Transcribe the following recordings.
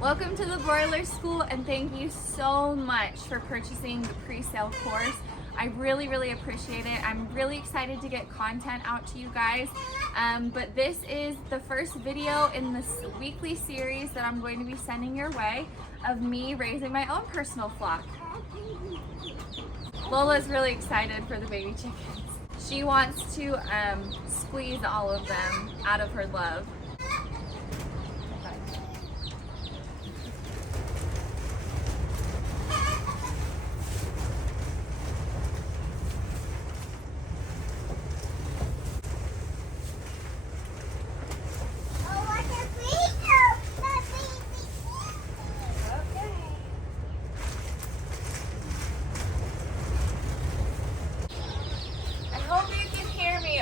Welcome to the Broiler School, and thank you so much for purchasing the pre-sale course. I really appreciate it. I'm really excited to get content out to you guys. But this is the first video in this weekly series that I'm going to be sending your way of me raising my own personal flock. Lola's really excited for the baby chickens. She wants to squeeze all of them out of her love.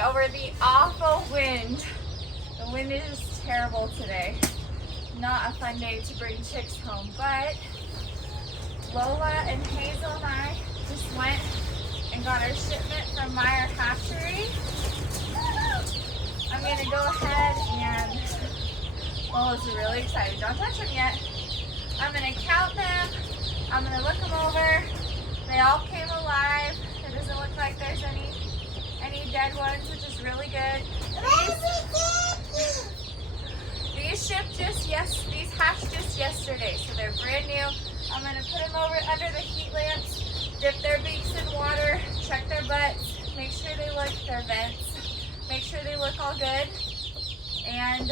Over the awful wind. The wind is terrible today. Not a fun day to bring chicks home, but Lola and Hazel and I just went and got our shipment from Meyer Hatchery. I'm gonna go ahead and Lola's really excited. Don't touch them yet. I'm gonna count them. I'm gonna look them over. They all came alive. It doesn't look like there's any dead ones, which is really good. These hatched just yesterday, so they're brand new. I'm gonna put them over under the heat lamps, dip their beaks in water, check their butts, make sure they look their vents, make sure they look all good, and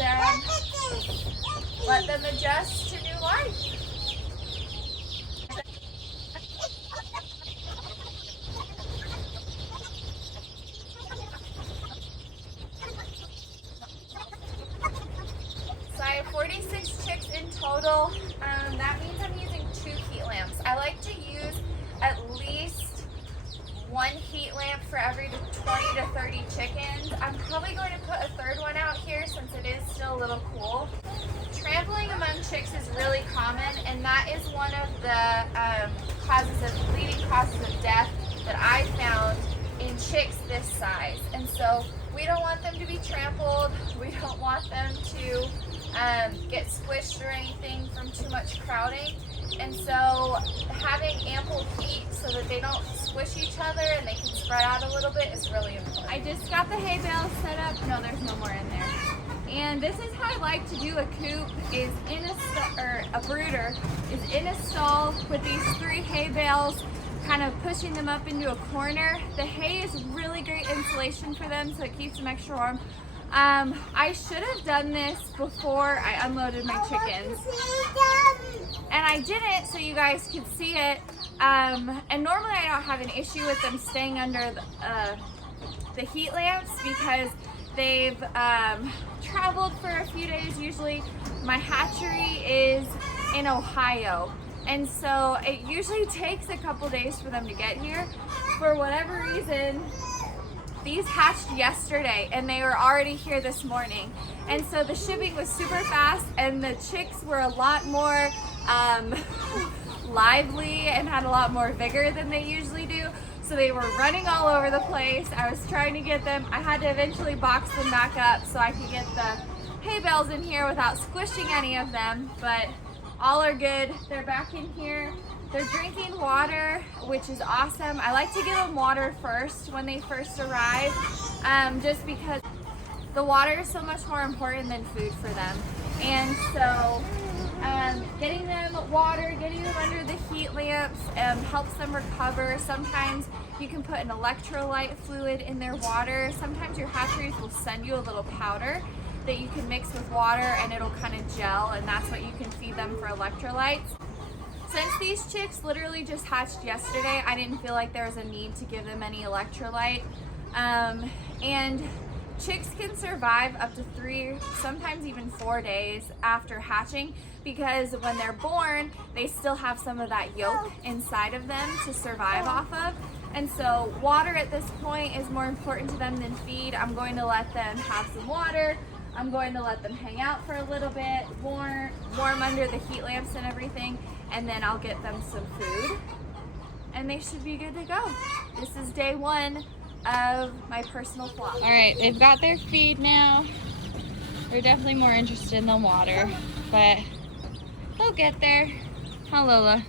let them adjust to new life. I have 46 chicks in total. That means I'm using 2 heat lamps. I like to use at least 1 heat lamp for every 20 to 30 chickens. I'm probably going to put a 3rd one out here since it is still a little cool. Trampling among chicks is really common, and that is one of the leading causes of death that I found in chicks this size. And so we don't want them to be trampled. We don't want them to get squished or anything from too much crowding. And so having ample heat so that they don't squish each other and they can spread out a little bit is really important. I just got the hay bale set up. No, there's no more in there. And this is how I like to do a coop, is in a brooder is in a stall with these 3 hay bales, kind of pushing them up into a corner. The hay is really great insulation for them, so it keeps them extra warm. I should have done this before I unloaded my chickens, and I didn't so you guys could see it. And normally I don't have an issue with them staying under the heat lamps because they've traveled for a few days. Usually my hatchery is in Ohio, and so it usually takes a couple days for them to get here. For whatever reason, these hatched yesterday and they were already here this morning. And so the shipping was super fast, and the chicks were a lot more lively and had a lot more vigor than they usually do. So they were running all over the place. I was trying to get them. I had to eventually box them back up so I could get the hay bales in here without squishing any of them, but all are good. They're back in here. They're drinking water, which is awesome. I like to give them water first when they first arrive, just because the water is so much more important than food for them. And so getting them water, getting them under the heat lamps helps them recover. Sometimes you can put an electrolyte fluid in their water. Sometimes your hatcheries will send you a little powder that you can mix with water and it'll kind of gel, and that's what you can feed them for electrolytes. Since these chicks literally just hatched yesterday, I didn't feel like there was a need to give them any electrolyte. And chicks can survive up to 3, sometimes even 4 days after hatching, because when they're born, they still have some of that yolk inside of them to survive off of. And so water at this point is more important to them than feed. I'm going to let them have some water. I'm going to let them hang out for a little bit, warm under the heat lamps and everything, and then I'll get them some food, and they should be good to go. This is day 1 of my personal flock. All right, they've got their feed now. They're definitely more interested in the water, but they'll get there. Huh, Lola?